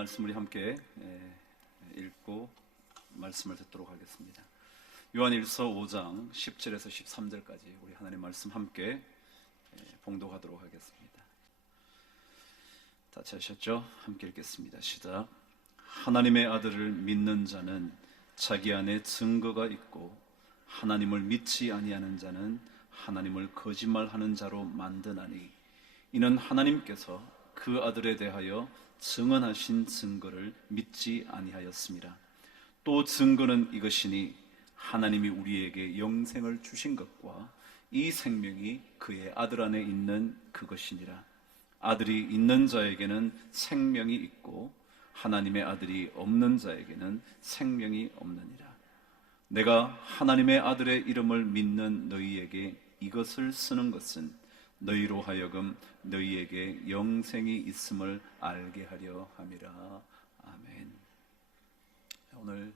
말씀 우리 함께 읽고 말씀을 듣도록 하겠습니다. 요한일서 5장 17에서 13절까지 우리 하나님 말씀 함께 봉독하도록 하겠습니다. 다 찾으셨죠? 함께 읽겠습니다. 시작. 하나님의 아들을 믿는 자는 자기 안에 증거가 있고 하나님을 믿지 아니하는 자는 하나님을 거짓말하는 자로 만드나니 이는 하나님께서 그 아들에 대하여 증언하신 증거를 믿지 아니하였습니다. 또 증거는 이것이니 하나님이 우리에게 영생을 주신 것과 이 생명이 그의 아들 안에 있는 그것이니라. 아들이 있는 자에게는 생명이 있고 하나님의 아들이 없는 자에게는 생명이 없느니라. 내가 하나님의 아들의 이름을 믿는 너희에게 이것을 쓰는 것은 너희로 하여금 너희에게 영생이 있음을 알게 하려 함이라. 아멘. 오늘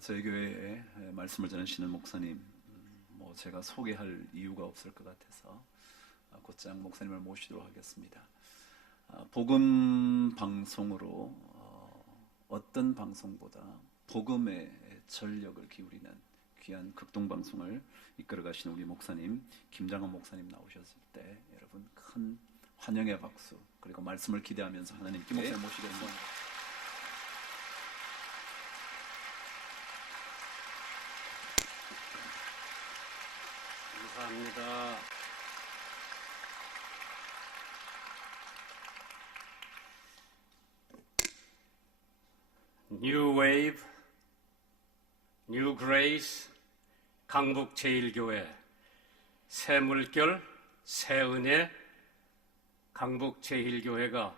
저희 교회에 말씀을 전하시는 목사님, 제가 소개할 이유가 없을 것 같아서 곧장 목사님을 모시도록 하겠습니다. 복음 방송으로 어떤 방송보다 복음에 전력을 기울이는 귀한 극동방송을 이끌어 가시는 우리 목사님 김장원 목사님 나오셨을 때 여러분 큰 환영의 박수, 그리고 말씀을 기대하면서 하나님 김 목사님 모시겠습니다. 감사합니다. New Wave, New Grace, 강북 제1교회, 새 물결, 새 은혜, 강북 제1교회가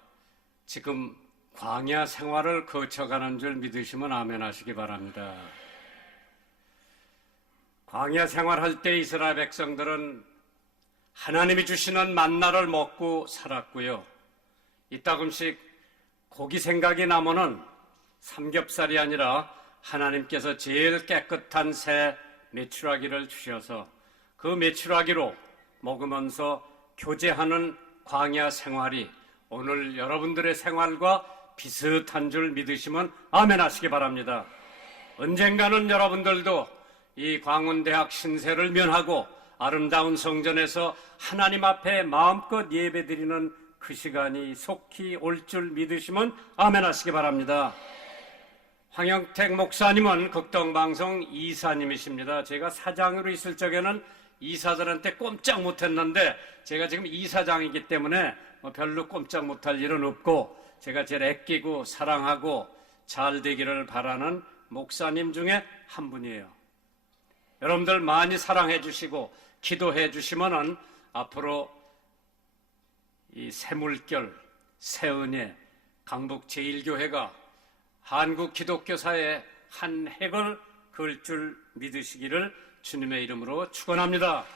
지금 광야 생활을 거쳐가는 줄 믿으시면 아멘 하시기 바랍니다. 광야 생활할 때 이스라엘 백성들은 하나님이 주시는 만나를 먹고 살았고요. 이따금씩 고기 생각이 나면은 삼겹살이 아니라 하나님께서 제일 깨끗한 새 메추라기를 주셔서 그 메추라기로 먹으면서 교제하는 광야 생활이 오늘 여러분들의 생활과 비슷한 줄 믿으시면 아멘 하시기 바랍니다. 언젠가는 여러분들도 이 광운대학 신세를 면하고 아름다운 성전에서 하나님 앞에 마음껏 예배드리는 그 시간이 속히 올 줄 믿으시면 아멘 하시기 바랍니다. 황영택 목사님은 극동방송 이사님이십니다. 제가 사장으로 있을 적에는 이사들한테 꼼짝 못했는데 제가 지금 이사장이기 때문에 별로 꼼짝 못할 일은 없고 제가 제일 아끼고 사랑하고 잘 되기를 바라는 목사님 중에 한 분이에요. 여러분들 많이 사랑해 주시고 기도해 주시면은 앞으로 이 새물결, 새은혜, 강북 제1교회가 한국 기독교사의 한 획을 그을 줄 믿으시기를 주님의 이름으로 축원합니다.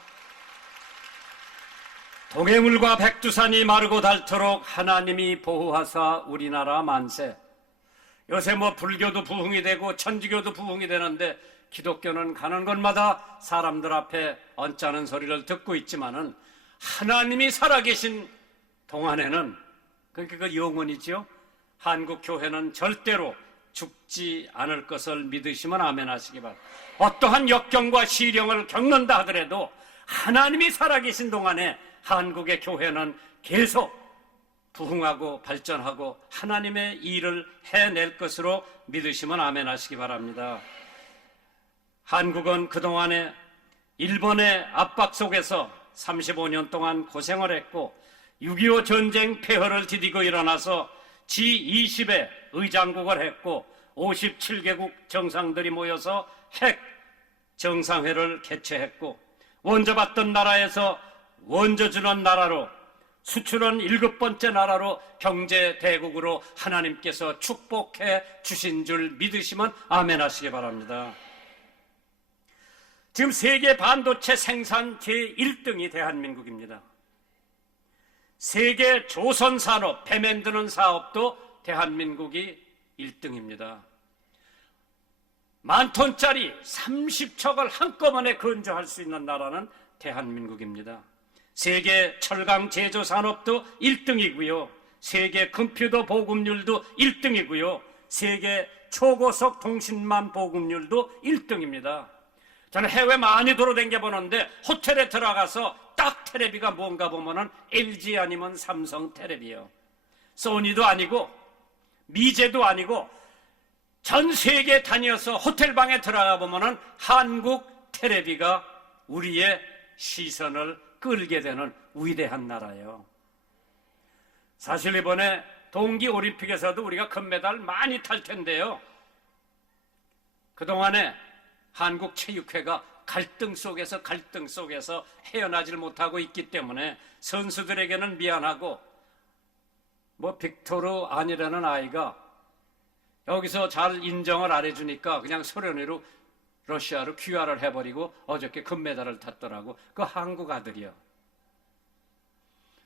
동해물과 백두산이 마르고 닳도록 하나님이 보호하사 우리나라 만세. 요새 불교도 부흥이 되고 천주교도 부흥이 되는데 기독교는 가는 곳마다 사람들 앞에 언짢은 소리를 듣고 있지만은 하나님이 살아계신 동안에는 그러니까 그 영원이죠. 한국 교회는 절대로 죽지 않을 것을 믿으시면 아멘 하시기 바랍니다. 어떠한 역경과 시련을 겪는다 하더라도 하나님이 살아계신 동안에 한국의 교회는 계속 부흥하고 발전하고 하나님의 일을 해낼 것으로 믿으시면 아멘 하시기 바랍니다. 한국은 그동안에 일본의 압박 속에서 35년 동안 고생을 했고 6.25 전쟁 폐허를 디디고 일어나서 G20에 의장국을 했고 57개국 정상들이 모여서 핵 정상회를 개최했고 원조받던 나라에서 원조주는 나라로 수출은 7번째 나라로 경제대국으로 하나님께서 축복해 주신 줄 믿으시면 아멘 하시기 바랍니다. 지금 세계 반도체 생산 제1등이 대한민국입니다. 세계 조선산업, 배 만드는 사업도 대한민국이 1등입니다. 10,000톤짜리 30척을 한꺼번에 건조할 수 있는 나라는 대한민국입니다. 세계 철강 제조 산업도 1등이고요. 세계 컴퓨터 보급률도 1등이고요. 세계 초고속 통신망 보급률도 1등입니다. 저는 해외 많이 돌아다녀 보는데 호텔에 들어가서 딱 테레비가 뭔가 보면은 LG 아니면 삼성 테레비요. 소니도 아니고 미제도 아니고 전 세계 다녀서 호텔방에 들어가 보면은 한국 테레비가 우리의 시선을 끌게 되는 위대한 나라예요. 사실 이번에 동계올림픽에서도 우리가 금메달 많이 탈 텐데요. 그동안에 한국체육회가 갈등 속에서 헤어나질 못하고 있기 때문에 선수들에게는 미안하고 빅토르 안이라는 아이가 여기서 잘 인정을 안 해주니까 그냥 소련으로 러시아로 귀화를 해버리고 어저께 금메달을 탔더라고. 그 한국 아들이요.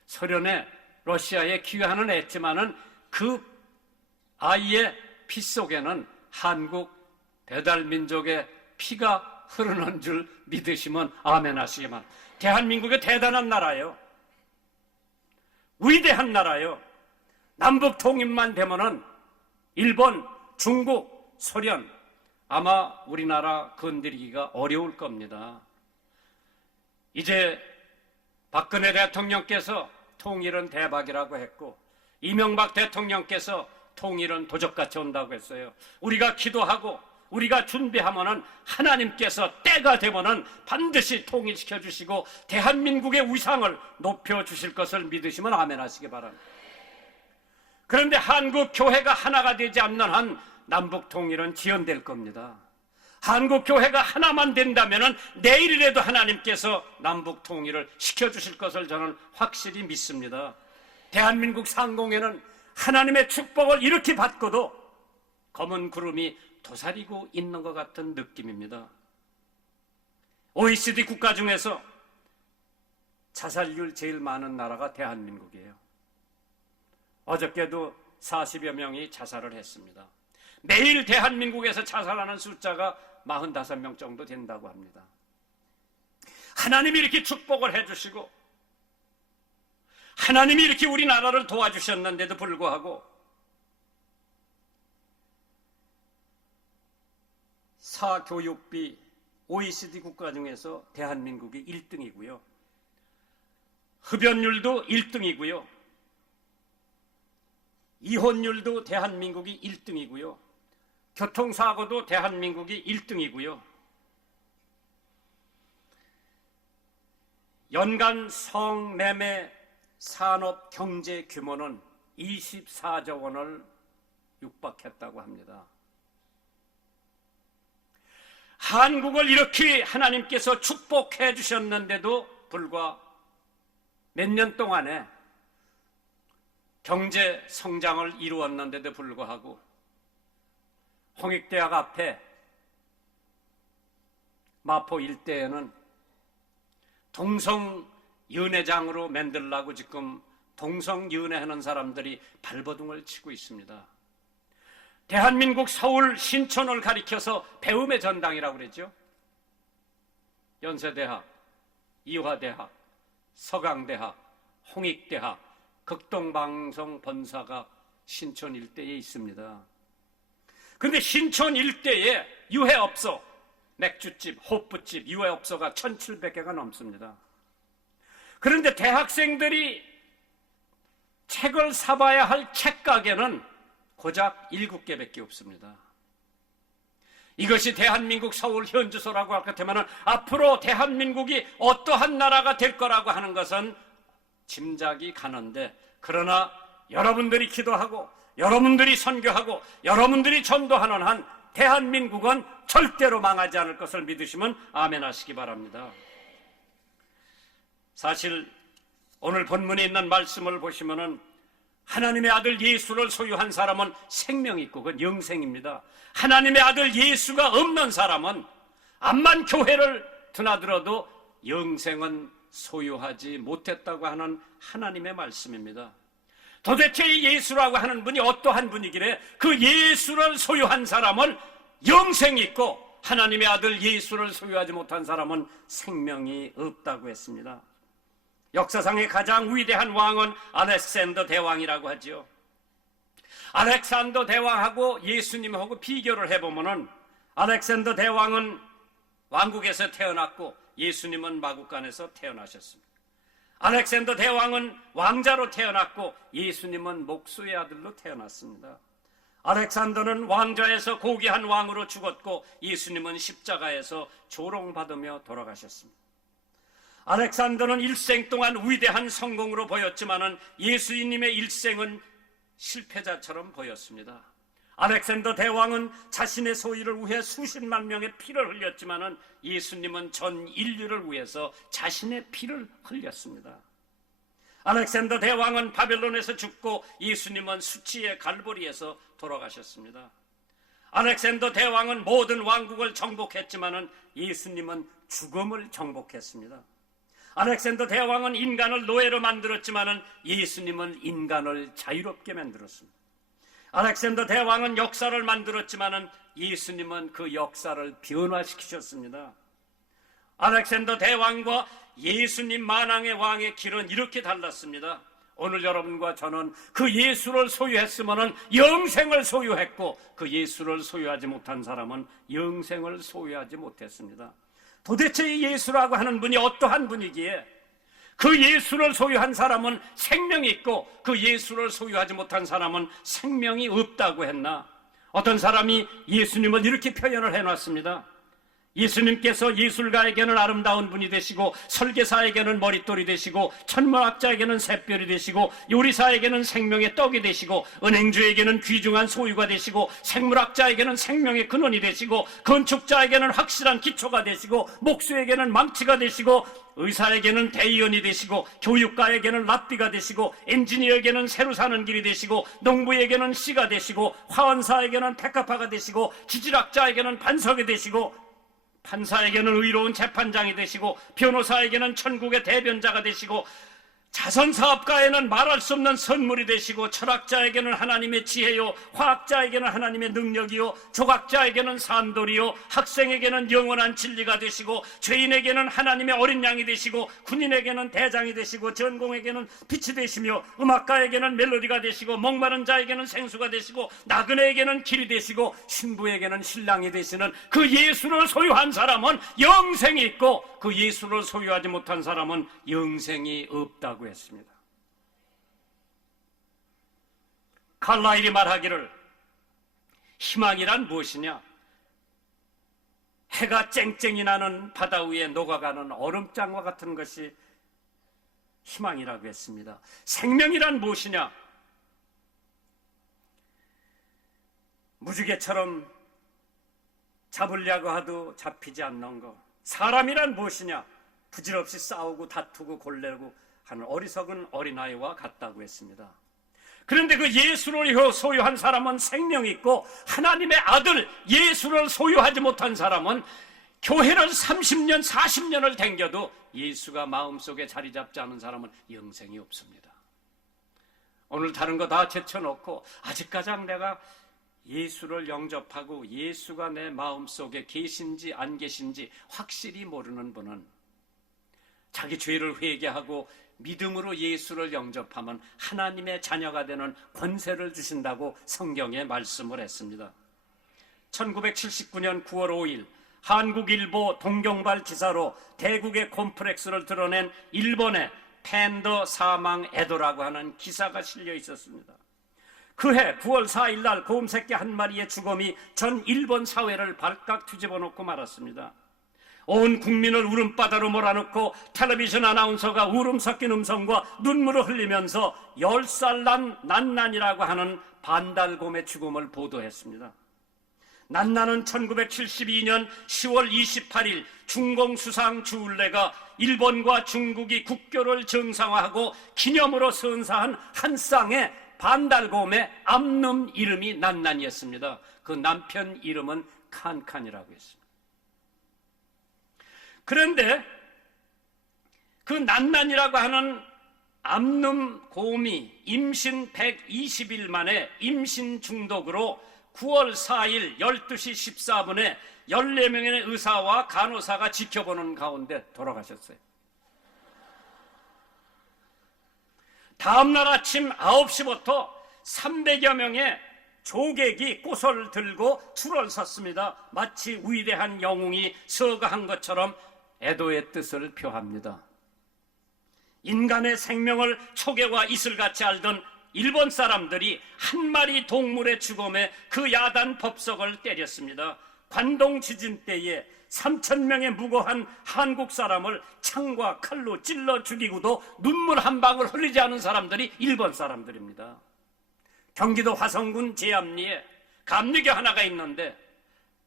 소련에 러시아에 귀화는 했지만은 그 아이의 피 속에는 한국 배달민족의 피가 흐르는 줄 믿으시면 아멘 하시기만. 대한민국의 대단한 나라예요. 위대한 나라예요. 남북 통일만 되면은 일본, 중국, 소련 아마 우리나라 건드리기가 어려울 겁니다. 이제 박근혜 대통령께서 통일은 대박이라고 했고 이명박 대통령께서 통일은 도적같이 온다고 했어요. 우리가 기도하고 우리가 준비하면은 하나님께서 때가 되면은 반드시 통일시켜 주시고 대한민국의 위상을 높여 주실 것을 믿으시면 아멘 하시기 바랍니다. 그런데 한국 교회가 하나가 되지 않는 한 남북 통일은 지연될 겁니다. 한국 교회가 하나만 된다면은 내일이라도 하나님께서 남북 통일을 시켜 주실 것을 저는 확실히 믿습니다. 대한민국 상공에는 하나님의 축복을 이렇게 받고도 검은 구름이 도사리고 있는 것 같은 느낌입니다. OECD 국가 중에서 자살률 제일 많은 나라가 대한민국이에요. 어저께도 40여 명이 자살을 했습니다. 매일 대한민국에서 자살하는 숫자가 45명 정도 된다고 합니다. 하나님이 이렇게 축복을 해주시고 하나님이 이렇게 우리나라를 도와주셨는데도 불구하고 사교육비 OECD 국가 중에서 대한민국이 1등이고요. 흡연율도 1등이고요. 이혼율도 대한민국이 1등이고요. 교통사고도 대한민국이 1등이고요. 연간 성매매 산업 경제 규모는 24조 원을 육박했다고 합니다. 한국을 이렇게 하나님께서 축복해 주셨는데도 불과 몇 년 동안에 경제 성장을 이루었는데도 불구하고 홍익대학 앞에 마포 일대에는 동성연애장으로 만들려고 지금 동성연애하는 사람들이 발버둥을 치고 있습니다. 대한민국 서울 신촌을 가리켜서 배움의 전당이라고 그랬죠. 연세대학, 이화대학, 서강대학, 홍익대학, 극동방송 본사가 신촌 일대에 있습니다. 그런데 신촌 일대에 유해업소, 맥주집, 호프집, 유해업소가 1,700개가 넘습니다. 그런데 대학생들이 책을 사봐야 할 책가게는 고작 7개밖에 없습니다. 이것이 대한민국 서울 현주소라고 할 것 같으면 앞으로 대한민국이 어떠한 나라가 될 거라고 하는 것은 짐작이 가는데, 그러나 여러분들이 기도하고 여러분들이 선교하고 여러분들이 전도하는 한 대한민국은 절대로 망하지 않을 것을 믿으시면 아멘 하시기 바랍니다. 사실 오늘 본문에 있는 말씀을 보시면은 하나님의 아들 예수를 소유한 사람은 생명이 있고 그건 영생입니다. 하나님의 아들 예수가 없는 사람은 암만 교회를 드나들어도 영생은 소유하지 못했다고 하는 하나님의 말씀입니다. 도대체 이 예수라고 하는 분이 어떠한 분이길래 그 예수를 소유한 사람은 영생이 있고 하나님의 아들 예수를 소유하지 못한 사람은 생명이 없다고 했습니다. 역사상의 가장 위대한 왕은 알렉산더 대왕이라고 하죠. 알렉산더 대왕하고 예수님하고 비교를 해보면은 알렉산더 대왕은 왕국에서 태어났고 예수님은 마국간에서 태어나셨습니다. 알렉산더 대왕은 왕자로 태어났고 예수님은 목수의 아들로 태어났습니다. 알렉산더는 왕좌에서 고귀한 왕으로 죽었고 예수님은 십자가에서 조롱받으며 돌아가셨습니다. 알렉산더는 일생 동안 위대한 성공으로 보였지만은 예수님의 일생은 실패자처럼 보였습니다. 알렉산더 대왕은 자신의 소유를 위해 수십만 명의 피를 흘렸지만은 예수님은 전 인류를 위해서 자신의 피를 흘렸습니다. 알렉산더 대왕은 바벨론에서 죽고 예수님은 수치의 갈보리에서 돌아가셨습니다. 알렉산더 대왕은 모든 왕국을 정복했지만은 예수님은 죽음을 정복했습니다. 알렉산더 대왕은 인간을 노예로 만들었지만은 예수님은 인간을 자유롭게 만들었습니다. 알렉산더 대왕은 역사를 만들었지만은 예수님은 그 역사를 변화시키셨습니다. 알렉산더 대왕과 예수님 만왕의 왕의 길은 이렇게 달랐습니다. 오늘 여러분과 저는 그 예수를 소유했으면 영생을 소유했고 그 예수를 소유하지 못한 사람은 영생을 소유하지 못했습니다. 도대체 이 예수라고 하는 분이 어떠한 분이기에 그 예수를 소유한 사람은 생명이 있고 그 예수를 소유하지 못한 사람은 생명이 없다고 했나? 어떤 사람이 예수님을 이렇게 표현을 해놨습니다. 예수님께서 예술가에게는 아름다운 분이 되시고 설계사에게는 머릿돌이 되시고 천문학자에게는 샛별이 되시고 요리사에게는 생명의 떡이 되시고 은행주에게는 귀중한 소유가 되시고 생물학자에게는 생명의 근원이 되시고 건축자에게는 확실한 기초가 되시고 목수에게는 망치가 되시고 의사에게는 대의원이 되시고 교육가에게는 랍비가 되시고 엔지니어에게는 새로 사는 길이 되시고 농부에게는 씨가 되시고 화원사에게는 백합화가 되시고 지질학자에게는 반석이 되시고 판사에게는 의로운 재판장이 되시고 변호사에게는 천국의 대변자가 되시고 자선사업가에는 말할 수 없는 선물이 되시고 철학자에게는 하나님의 지혜요 화학자에게는 하나님의 능력이요 조각자에게는 산돌이요 학생에게는 영원한 진리가 되시고 죄인에게는 하나님의 어린 양이 되시고 군인에게는 대장이 되시고 전공에게는 빛이 되시며 음악가에게는 멜로디가 되시고 목마른 자에게는 생수가 되시고 나그네에게는 길이 되시고 신부에게는 신랑이 되시는 그 예수를 소유한 사람은 영생이 있고 그 예수를 소유하지 못한 사람은 영생이 없다고 했습니다. 칼라일이 말하기를 희망이란 무엇이냐? 해가 쨍쨍이 나는 바다 위에 녹아가는 얼음장과 같은 것이 희망이라고 했습니다. 생명이란 무엇이냐? 무지개처럼 잡으려고 하도 잡히지 않는 것. 사람이란 무엇이냐? 부질없이 싸우고 다투고 골래고 하는 어리석은 어린아이와 같다고 했습니다. 그런데 그 예수를 소유한 사람은 생명이 있고 하나님의 아들 예수를 소유하지 못한 사람은 교회를 30년 40년을 댕겨도 예수가 마음속에 자리 잡지 않은 사람은 영생이 없습니다. 오늘 다른 거 다 제쳐놓고 아직까지 내가 예수를 영접하고 예수가 내 마음속에 계신지 안 계신지 확실히 모르는 분은 자기 죄를 회개하고 믿음으로 예수를 영접하면 하나님의 자녀가 되는 권세를 주신다고 성경에 말씀을 했습니다. 1979년 9월 5일 한국일보 동경발 기사로 대국의 콤플렉스를 드러낸 일본의 팬더 사망 애도라고 하는 기사가 실려 있었습니다. 그해 9월 4일 날 곰새끼 한 마리의 죽음이 전 일본 사회를 발칵 뒤집어 놓고 말았습니다. 온 국민을 울음바다로 몰아넣고 텔레비전 아나운서가 울음 섞인 음성과 눈물을 흘리면서 10살 난 난난이라고 하는 반달곰의 죽음을 보도했습니다. 난난은 1972년 10월 28일 중공수상 주울레가 일본과 중국이 국교를 정상화하고 기념으로 선사한 한 쌍의 반달곰의 암놈 이름이 난난이었습니다. 그 남편 이름은 칸칸이라고 했습니다. 그런데 그 난난이라고 하는 암놈 곰이 임신 120일 만에 임신 중독으로 9월 4일 12시 14분에 14명의 의사와 간호사가 지켜보는 가운데 돌아가셨어요. 다음날 아침 9시부터 300여 명의 조객이 꽃을 들고 줄을 섰습니다. 마치 위대한 영웅이 서거한 것처럼 애도의 뜻을 표합니다. 인간의 생명을 초계와 이슬같이 알던 일본 사람들이 한 마리 동물의 죽음에 그 야단 법석을 때렸습니다. 관동 지진 때에 3,000명의 무고한 한국 사람을 창과 칼로 찔러 죽이고도 눈물 한 방울 흘리지 않은 사람들이 일본 사람들입니다. 경기도 화성군 제암리에 감리교 하나가 있는데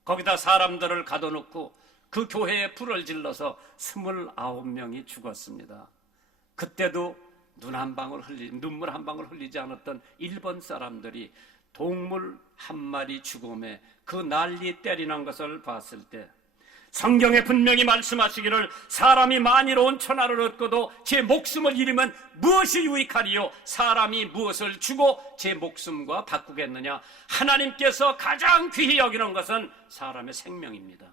거기다 사람들을 가둬놓고 그 교회에 불을 질러서 29명이 죽었습니다. 그때도 눈물 한 방울 흘리지 않았던 일본 사람들이 동물 한 마리 죽음에 그 난리 때리는 것을 봤을 때 성경에 분명히 말씀하시기를 사람이 만이로운 천하를 얻고도 제 목숨을 잃으면 무엇이 유익하리요? 사람이 무엇을 주고 제 목숨과 바꾸겠느냐? 하나님께서 가장 귀히 여기는 것은 사람의 생명입니다.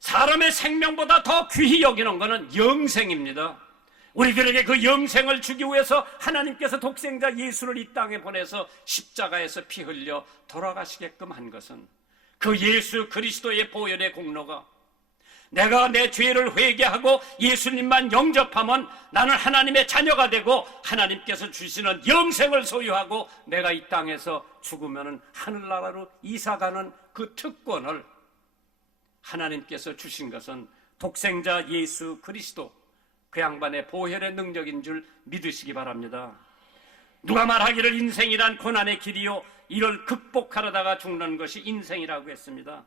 사람의 생명보다 더 귀히 여기는 것은 영생입니다. 우리들에게 그 영생을 주기 위해서 하나님께서 독생자 예수를 이 땅에 보내서 십자가에서 피 흘려 돌아가시게끔 한 것은 그 예수 그리스도의 보혈의 공로가 내가 내 죄를 회개하고 예수님만 영접하면 나는 하나님의 자녀가 되고 하나님께서 주시는 영생을 소유하고 내가 이 땅에서 죽으면 하늘나라로 이사가는 그 특권을 하나님께서 주신 것은 독생자 예수 그리스도 그 양반의 보혈의 능력인 줄 믿으시기 바랍니다. 누가 말하기를 인생이란 고난의 길이요 이를 극복하려다가 죽는 것이 인생이라고 했습니다.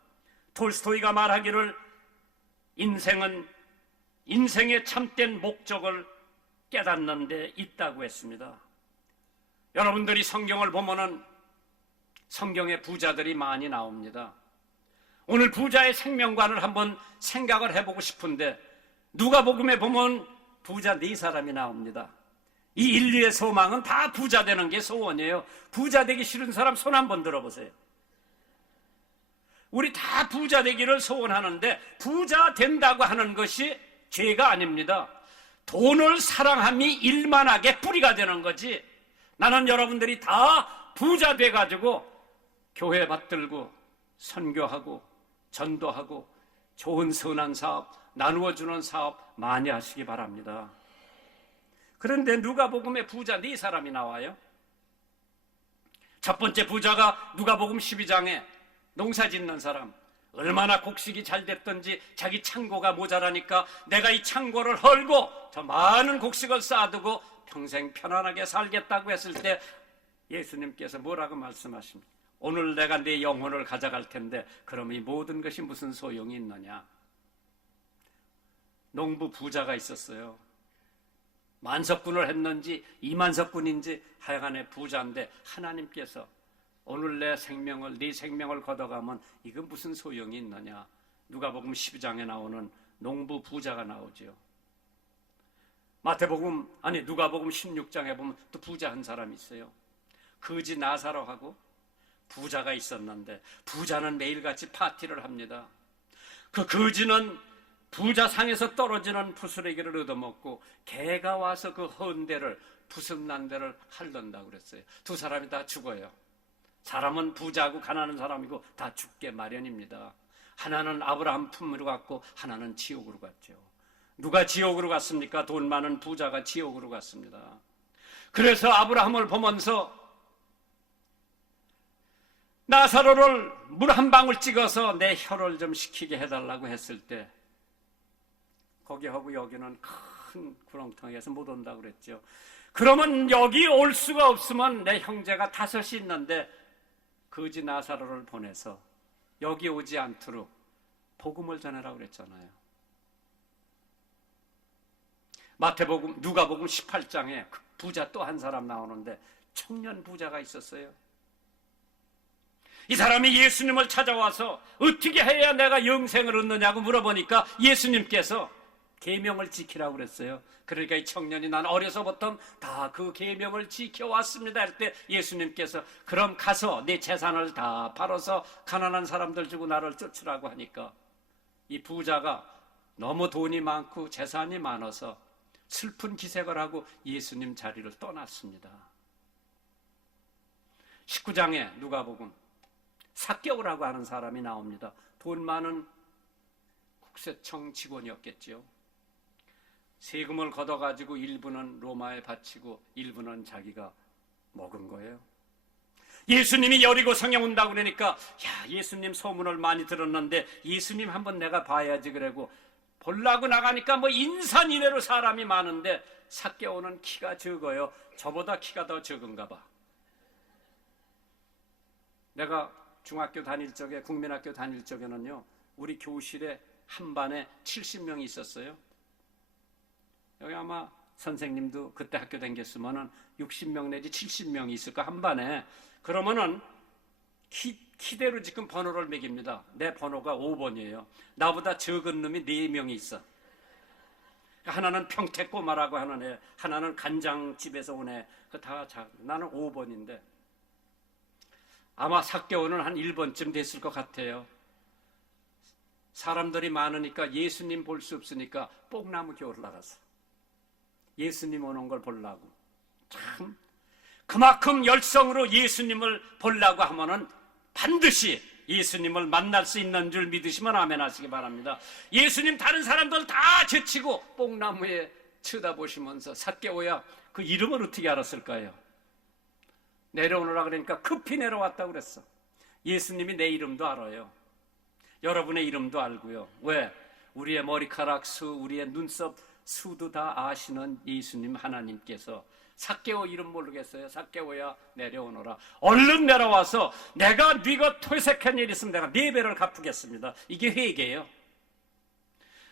톨스토이가 말하기를 인생은 인생의 참된 목적을 깨닫는 데 있다고 했습니다. 여러분들이 성경을 보면은 성경에 부자들이 많이 나옵니다. 오늘 부자의 생명관을 한번 생각을 해보고 싶은데 누가복음에 보면 부자 4사람이 나옵니다. 이 인류의 소망은 다 부자 되는 게 소원이에요. 부자 되기 싫은 사람 손 한번 들어보세요. 우리 다 부자 되기를 소원하는데 부자 된다고 하는 것이 죄가 아닙니다. 돈을 사랑함이 일만하게 뿌리가 되는 거지. 나는 여러분들이 다 부자 돼가지고 교회 받들고 선교하고 전도하고 좋은 선한 사업 나누어주는 사업 많이 하시기 바랍니다. 그런데 누가복음에 부자 4사람이 나와요. 첫 번째 부자가 누가복음 12장에 농사 짓는 사람, 얼마나 곡식이 잘 됐던지 자기 창고가 모자라니까 내가 이 창고를 헐고 저 많은 곡식을 쌓아두고 평생 편안하게 살겠다고 했을 때 예수님께서 뭐라고 말씀하십니까? 오늘 내가 네 영혼을 가져갈 텐데 그럼 이 모든 것이 무슨 소용이 있느냐? 농부 부자가 있었어요. 만석군을 했는지 이만석군인지 하여간에 부자인데 하나님께서 오늘 네 생명을 걷어가면 이건 무슨 소용이 있느냐? 누가복음 12장에 나오는 농부 부자가 나오죠. 누가복음 16장에 보면 또 부자 한 사람이 있어요. 거지 나사로하고 부자가 있었는데 부자는 매일같이 파티를 합니다. 그 거지는 부자 상에서 떨어지는 부스러기를 얻어먹고 개가 와서 그 헌대를 부습난 데를 핥는다고 그랬어요. 2사람이 다 죽어요. 사람은 부자고 가난한 사람이고 다 죽게 마련입니다. 하나는 아브라함 품으로 갔고 하나는 지옥으로 갔죠. 누가 지옥으로 갔습니까? 돈 많은 부자가 지옥으로 갔습니다. 그래서 아브라함을 보면서 나사로를 물 한 방울 찍어서 내 혀를 좀 식히게 해달라고 했을 때 거기하고 여기는 큰 구렁텅이에서 못 온다고 그랬죠. 그러면 여기 올 수가 없으면 내 형제가 5이 있는데 거지 나사로를 보내서 여기 오지 않도록 복음을 전하라고 그랬잖아요. 누가복음 18장에 부자 또 한 사람 나오는데 청년 부자가 있었어요. 이 사람이 예수님을 찾아와서 어떻게 해야 내가 영생을 얻느냐고 물어보니까 예수님께서 계명을 지키라고 그랬어요. 그러니까 이 청년이 난 어려서부터 다 그 계명을 지켜왔습니다 할 때 예수님께서 그럼 가서 네 재산을 다 팔아서 가난한 사람들 주고 나를 쫓으라고 하니까 이 부자가 너무 돈이 많고 재산이 많아서 슬픈 기색을 하고 예수님 자리를 떠났습니다. 19장에 누가복음 삭개오라고 하는 사람이 나옵니다. 돈 많은 국세청 직원이었겠지요. 세금을 걷어가지고 일부는 로마에 바치고 일부는 자기가 먹은 거예요. 예수님이 여리고성에 온다고 그러니까 야, 예수님 소문을 많이 들었는데 예수님 한번 내가 봐야지 그러고 보려고 나가니까 뭐 인산이내로 사람이 많은데 삭개오는 키가 적어요. 저보다 키가 더 적은가 봐. 내가 중학교 다닐 적에, 국민학교 다닐 적에는요, 우리 교실에 한 반에 70명이 있었어요. 여기 아마 선생님도 그때 학교 다녔으면은 60명 내지 70명이 있을까, 한 반에. 그러면은 키대로 지금 번호를 매깁니다. 내 번호가 5번이에요. 나보다 적은 놈이 4명이 있어. 하나는 평택꼬마라고 하는 애, 하나는 간장집에서 온 애, 나는 5번인데 아마 삭개오는 한 1번쯤 됐을 것 같아요. 사람들이 많으니까 예수님 볼 수 없으니까 뽕나무에 올라가서 예수님 오는 걸 보려고. 참 그만큼 열성으로 예수님을 보려고 하면은 반드시 예수님을 만날 수 있는 줄 믿으시면 아멘 하시기 바랍니다. 예수님 다른 사람들 다 제치고 뽕나무에 쳐다보시면서 삭개오야, 그 이름을 어떻게 알았을까요? 내려오느라 그러니까 급히 내려왔다고 그랬어. 예수님이 내 이름도 알아요. 여러분의 이름도 알고요. 왜? 우리의 머리카락 수, 우리의 눈썹 수도 다 아시는 예수님 하나님께서 삭개오 이름 모르겠어요. 삭개오야 내려오너라. 얼른 내려와서 내가 네가 퇴색한 일 있으면 내가 4배를 갚겠습니다. 이게 회개예요.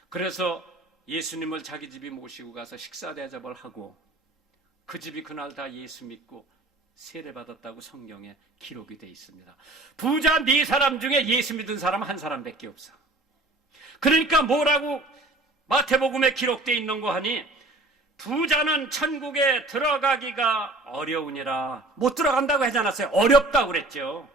그래서 예수님을 자기 집에 모시고 가서 식사 대접을 하고 그 집이 그날 다 예수 믿고 세례받았다고 성경에 기록이 되어 있습니다. 부자 4사람 중에 예수 믿은 사람 한 사람밖에 없어. 그러니까 뭐라고 마태복음에 기록되어 있는 거 하니 부자는 천국에 들어가기가 어려우니라. 못 들어간다고 하지 않았어요. 어렵다고 그랬죠.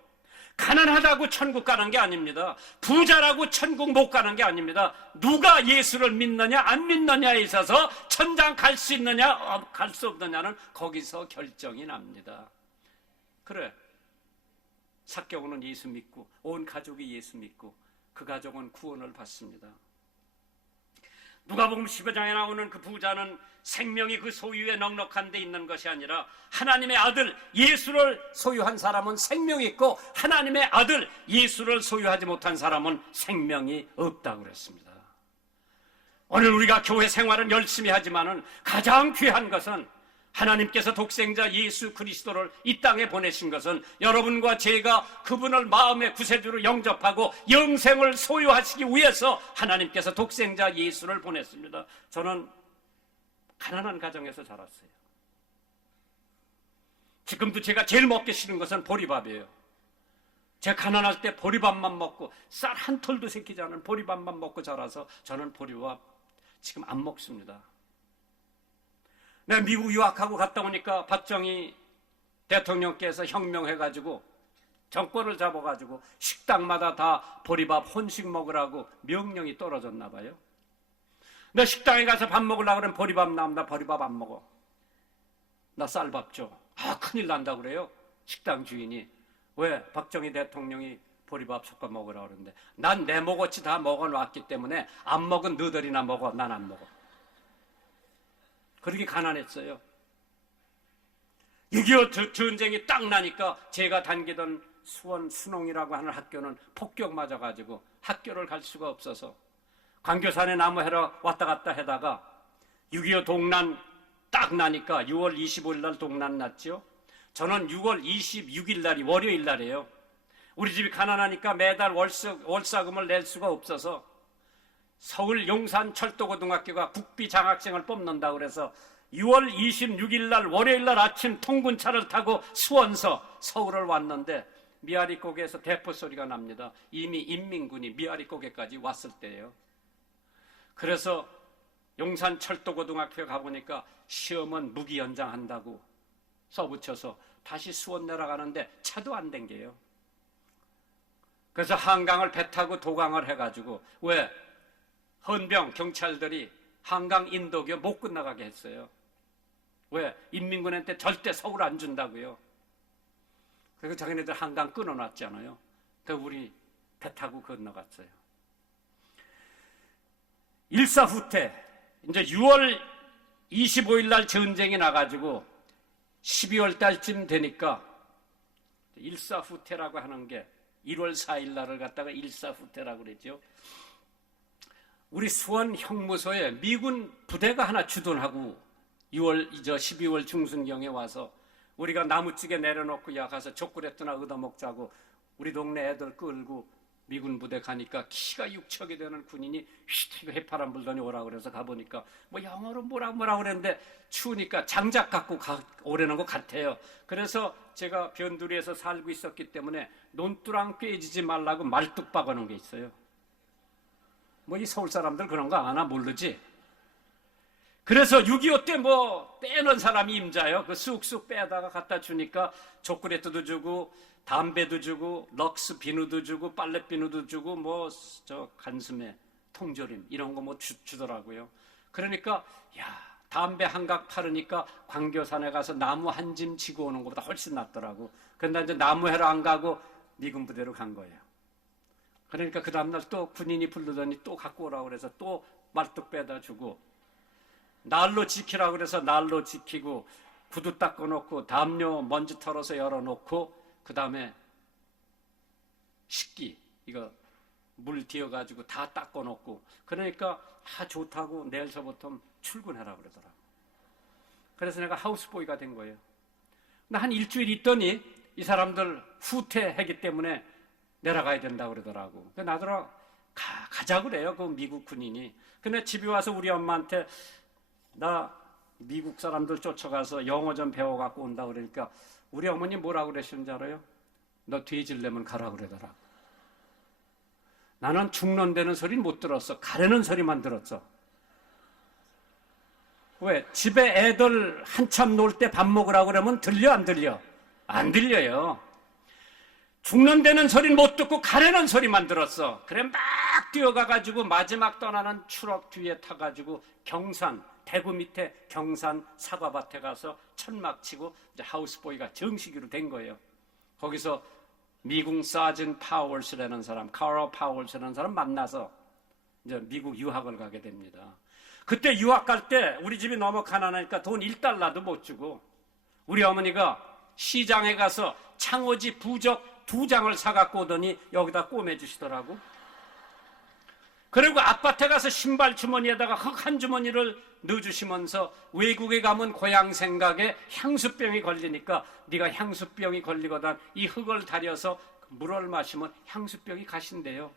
가난하다고 천국 가는 게 아닙니다. 부자라고 천국 못 가는 게 아닙니다. 누가 예수를 믿느냐 안 믿느냐에 있어서 천당 갈 수 있느냐 갈 수 없느냐는 거기서 결정이 납니다. 그래, 삭개오는 예수 믿고 온 가족이 예수 믿고 그 가족은 구원을 받습니다. 누가복음 15장에 나오는 그 부자는 생명이 그 소유에 넉넉한 데 있는 것이 아니라 하나님의 아들 예수를 소유한 사람은 생명이 있고 하나님의 아들 예수를 소유하지 못한 사람은 생명이 없다고 그랬습니다. 오늘 우리가 교회 생활은 열심히 하지만은 가장 귀한 것은 하나님께서 독생자 예수 그리스도를 이 땅에 보내신 것은 여러분과 제가 그분을 마음의 구세주로 영접하고 영생을 소유하시기 위해서 하나님께서 독생자 예수를 보냈습니다. 저는 가난한 가정에서 자랐어요. 지금도 제가 제일 먹기 싫은 것은 보리밥이에요. 제가 가난할 때 보리밥만 먹고 쌀 한 톨도 새기지 않은 보리밥만 먹고 자라서 저는 보리밥 지금 안 먹습니다. 내가 미국 유학하고 갔다 오니까 박정희 대통령께서 혁명해가지고 정권을 잡아가지고 식당마다 다 보리밥 혼식 먹으라고 명령이 떨어졌나 봐요. 내 식당에 가서 밥 먹으려고 그러면 보리밥 나오면 나 보리밥 안 먹어. 나 쌀밥 줘. 큰일 난다 그래요. 식당 주인이. 왜? 박정희 대통령이 보리밥 섞어 먹으라고 그러는데 난 내 몫어치 다 먹어놨기 때문에 안 먹은 너들이나 먹어. 난 안 먹어. 그렇게 가난했어요. 6.25 전쟁이 딱 나니까 제가 다니던 수원 순홍이라고 하는 학교는 폭격 맞아가지고 학교를 갈 수가 없어서 광교산에 나무 해러 왔다 갔다 하다가 6.25 동란 딱 나니까 6월 25일 날 동란 났죠. 저는 6월 26일 날이 월요일 날이에요. 우리 집이 가난하니까 매달 월사금을 낼 수가 없어서 서울 용산철도고등학교가 국비 장학생을 뽑는다고 그래서 6월 26일 날 월요일 날 아침 통근차를 타고 수원서 서울을 왔는데 미아리고개에서 대포 소리가 납니다. 이미 인민군이 미아리고개까지 왔을 때예요. 그래서 용산철도고등학교에 가보니까 시험은 무기 연장한다고 써붙여서 다시 수원 내려가는데 차도 안 댕겨요. 그래서 한강을 배 타고 도강을 해가지고 왜? 헌병 경찰들이 한강 인도교 못 건너가게 했어요. 왜? 인민군한테 절대 서울 안 준다고요. 그리고 자기네들 한강 끊어놨잖아요. 그 우리 배 타고 건너갔어요. 일사후퇴. 이제 6월 25일 날 전쟁이 나가지고 12월 달쯤 되니까 일사후퇴라고 하는 게 1월 4일 날을 갖다가 일사후퇴라고 그랬죠. 우리 수원 형무소에 미군 부대가 하나 주둔하고 12월 중순경에 와서 우리가 나무찌개 내려놓고 야 가서 족구레트나 얻어먹자고 우리 동네 애들 끌고 미군 부대 가니까 키가 6척이 되는 군인이 휘 해파람 불더니 오라고 그래서 가보니까 뭐 영어로 뭐라고 그랬는데 추우니까 장작 갖고 오라는 것 같아요. 그래서 제가 변두리에서 살고 있었기 때문에 논두랑 꿰지지 말라고 말뚝 박아놓은 게 있어요. 뭐 이 서울 사람들 그런 거 아나 모르지? 그래서 6.25 때 뭐 빼는 사람이 임자요. 그 쑥쑥 빼다가 갖다 주니까 초콜릿도 주고 담배도 주고 럭스 비누도 주고 빨래 비누도 주고 뭐 저 간수매 통조림 이런 거 뭐 주더라고요. 그러니까 야 담배 한 각 팔으니까 광교산에 가서 나무 한 짐 지고 오는 것보다 훨씬 낫더라고. 근데 이제 나무해로 안 가고 미군 부대로 간 거예요. 그러니까 그 다음날 또 군인이 부르더니 또 갖고 오라고 그래서 또 말뚝 빼다 주고 난로 지키라고 그래서 난로 지키고 구두 닦아놓고 담요 먼지 털어서 열어놓고 그 다음에 식기 이거 물 뒤어가지고 다 닦아놓고 그러니까 좋다고 내일서부터 출근해라 그러더라고. 그래서 내가 하우스보이가 된 거예요. 근데 한 일주일 있더니 이 사람들 후퇴하기 때문에 내려가야 된다고 그러더라고. 나더러 가자 그래요. 그 미국 군인이. 근데 집에 와서 우리 엄마한테 나 미국 사람들 쫓아가서 영어 좀 배워갖고 온다 그러니까 우리 어머니 뭐라고 그러시는 줄 알아요? 너 뒤질려면 가라 그러더라고. 나는 죽는다는 소리는 못 들었어. 가려는 소리만 들었어. 왜? 집에 애들 한참 놀 때 밥 먹으라고 그러면 들려 안 들려? 안 들려요. 죽는다는 소리는 못 듣고 가려는 소리만 들었어. 그래 막 뛰어가가지고 마지막 떠나는 추럭 뒤에 타가지고 경산 대구 밑에 경산 사과밭에 가서 천막 치고 이제 하우스보이가 정식으로 된 거예요. 거기서 미국 사진 파월스라는 사람, 카럴 파월스라는 사람 만나서 이제 미국 유학을 가게 됩니다. 그때 유학 갈 때 우리 집이 너무 가난하니까 돈 1달러도 못 주고 우리 어머니가 시장에 가서 창호지 부적 2장을 사갖고 오더니 여기다 꿰매주시더라고. 그리고 아파트에 가서 신발 주머니에다가 흙 한 주머니를 넣어주시면서 외국에 가면 고향 생각에 향수병이 걸리니까 네가 향수병이 걸리거든 이 흙을 다려서 물을 마시면 향수병이 가신대요.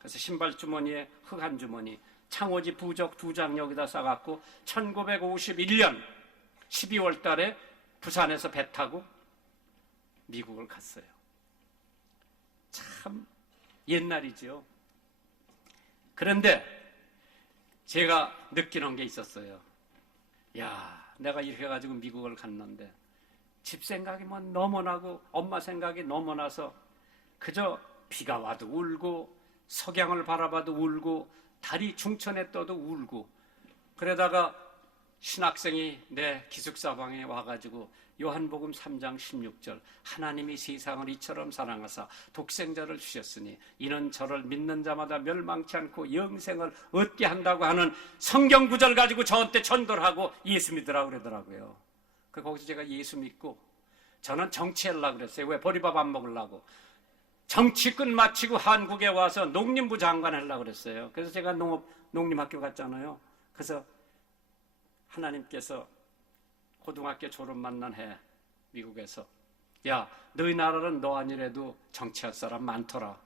그래서 신발 주머니에 흙 한 주머니 창호지 부적 2장 여기다 싸갖고 1951년 12월 달에 부산에서 배 타고 미국을 갔어요. 참 옛날이죠. 그런데 제가 느끼는 게 있었어요. 야, 내가 이렇게 해가지고 미국을 갔는데 집 생각이 뭐 너무 나고 엄마 생각이 너무 나서 그저 비가 와도 울고 석양을 바라봐도 울고 달이 중천에 떠도 울고 그러다가 신학생이 내 기숙사방에 와가지고 요한복음 3장 16절 하나님이 세상을 이처럼 사랑하사 독생자를 주셨으니 이는 저를 믿는 자마다 멸망치 않고 영생을 얻게 한다고 하는 성경 구절 가지고 저한테 전도를 하고 예수 믿으라고 그러더라고요. 거기서 제가 예수 믿고 저는 정치하려고 그랬어요. 왜? 보리밥 안 먹으려고. 정치 끝 마치고 한국에 와서 농림부 장관 하려고 그랬어요. 그래서 제가 농림학교 갔잖아요. 그래서 하나님께서 고등학교 졸업만 난 해 미국에서 야 너희 나라는 너 아니래도 정치할 사람 많더라.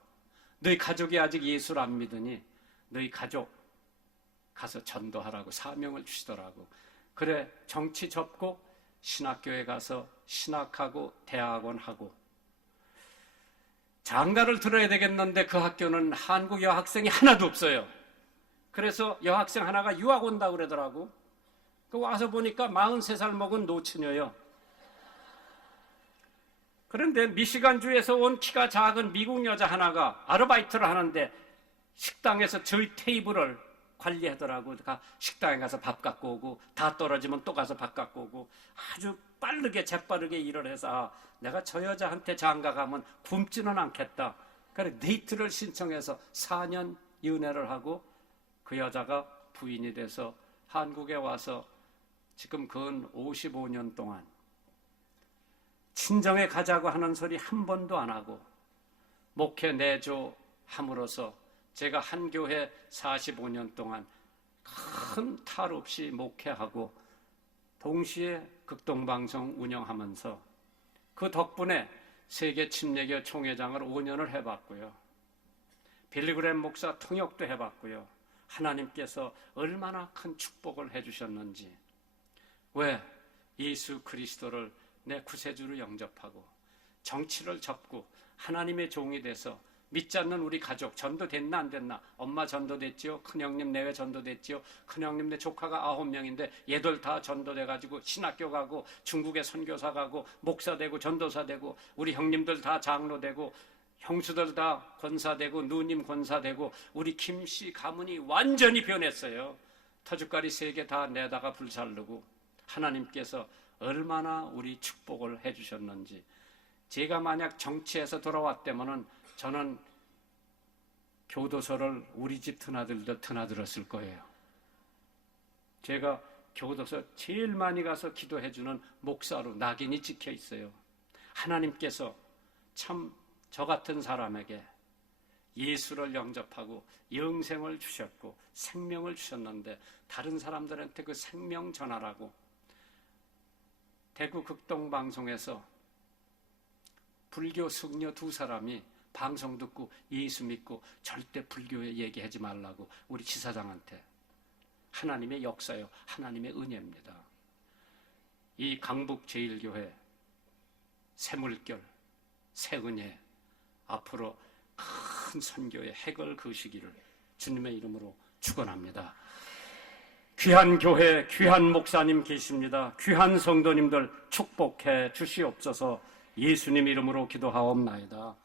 너희 가족이 아직 예수를 안 믿으니 너희 가족 가서 전도하라고 사명을 주시더라고. 그래 정치 접고 신학교에 가서 신학하고 대학원 하고 장가를 들어야 되겠는데 그 학교는 한국 여학생이 하나도 없어요. 그래서 여학생 하나가 유학 온다고 그러더라고. 그 와서 보니까 43살 먹은 노처녀요. 그런데 미시간주에서 온 키가 작은 미국 여자 하나가 아르바이트를 하는데 식당에서 저희 테이블을 관리하더라고. 식당에 가서 밥 갖고 오고, 다 떨어지면 또 가서 밥 갖고 오고, 아주 빠르게 재빠르게 일을 해서 내가 저 여자한테 장가 가면 굶지는 않겠다. 그래 데이트를 신청해서 4년 연애를 하고 그 여자가 부인이 돼서 한국에 와서 지금 근 55년 동안 친정에 가자고 하는 소리 한 번도 안 하고 목회 내조 함으로써 제가 한 교회 45년 동안 큰 탈 없이 목회하고 동시에 극동방송 운영하면서 그 덕분에 세계 침례교 총회장을 5년을 해봤고요. 빌리그램 목사 통역도 해봤고요. 하나님께서 얼마나 큰 축복을 해주셨는지, 왜 예수 그리스도를 내 구세주로 영접하고 정치를 접고 하나님의 종이 돼서 믿지 않는 우리 가족 전도됐나 안 됐나? 엄마 전도됐지요. 큰형님 내외 전도됐지요. 큰형님 내 조카가 9명인데 얘들 다 전도돼가지고 신학교 가고 중국에 선교사 가고 목사 되고 전도사 되고 우리 형님들 다 장로 되고 형수들 다 권사 되고 누님 권사 되고 우리 김씨 가문이 완전히 변했어요. 터줏가리 3개 다 내다가 불살르고 하나님께서 얼마나 우리 축복을 해주셨는지. 제가 만약 정치에서 돌아왔다면은 저는 교도소를 우리 집 드나들듯 드나들었을 거예요. 제가 교도소 제일 많이 가서 기도해주는 목사로 낙인이 찍혀 있어요. 하나님께서 참 저 같은 사람에게 예수를 영접하고 영생을 주셨고 생명을 주셨는데 다른 사람들한테 그 생명 전하라고 대구 극동방송에서 불교 승려 2사람이 방송 듣고 예수 믿고 절대 불교에 얘기하지 말라고 우리 지사장한테. 하나님의 역사요, 하나님의 은혜입니다. 이 강북제일교회 새물결, 새은혜 앞으로 큰 선교의 핵을 그으시기를 주님의 이름으로 축원합니다. 귀한 교회, 귀한 목사님 계십니다. 귀한 성도님들 축복해 주시옵소서. 예수님 이름으로 기도하옵나이다.